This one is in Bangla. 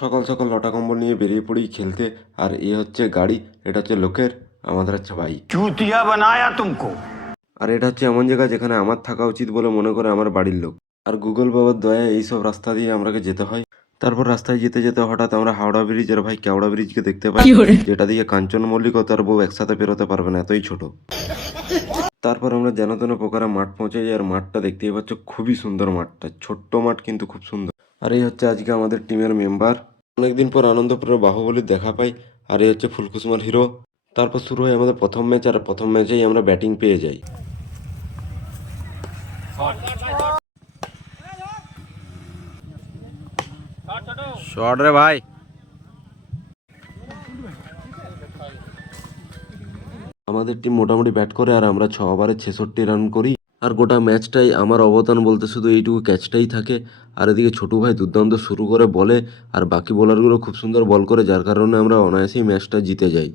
সকাল সকাল লটা কম্বল নিয়ে বেরিয়ে পড়ি খেলতে। আর এ হচ্ছে গাড়ি, এটা হচ্ছে লোকের, আমাদের হচ্ছে বাইক। चूतिया बनाया तुमको। আর এটা হচ্ছে এমন জায়গা যেখানে আমার থাকা উচিত বলে মনে করে আমার বাড়ির লোক। আর গুগল বাবার দয়ায় এইসব রাস্তা দিয়ে আমাকে যেতে হয়। তারপর রাস্তায় যেতে যেতে হঠাৎ আমরা হাওড়া ব্রিজ আর ভাই কেওড়া ব্রিজকে দেখতে পাই, যেটা দিয়ে কাঞ্চন মল্লিক ও তার বউ একসাথে পেরোতে পারবে না, এতই ছোট। তারপর আমরা যেন তেন প্রকারে মাঠ পৌঁছে যাই। আর মাঠটা দেখতেই পাচ্ছ, খুবই সুন্দর মাঠটা, ছোট্ট মাঠ কিন্তু খুব সুন্দর। আর এই হচ্ছে আজকে আমাদের টিমের মেম্বার। অনেকদিন পর আনন্দপুরের বাহুবলীর দেখা পাই। আর এই হচ্ছে ফুলকুসুমার হিরো। তারপর শুরু হয় আমাদের প্রথম ম্যাচ, আর প্রথম ম্যাচেই আমরা ব্যাটিং পেয়ে যাই। শর্ট রে ভাই। আমাদের টিম মোটামুটি ব্যাট করে আর আমরা 6 ওভারে 66 রান করি। আর গোটা ম্যাচটাই আমার অবদান বলতে শুধু এইটুকু ক্যাচটাই থাকে। আর এদিকে ছোটু ভাই দুর্দান্ত শুরু করে বলে, আর বাকি বোলারগুলো খুব সুন্দর বল করে, যার কারণে আমরা অনায়াসেই ম্যাচটা জিতে যাই।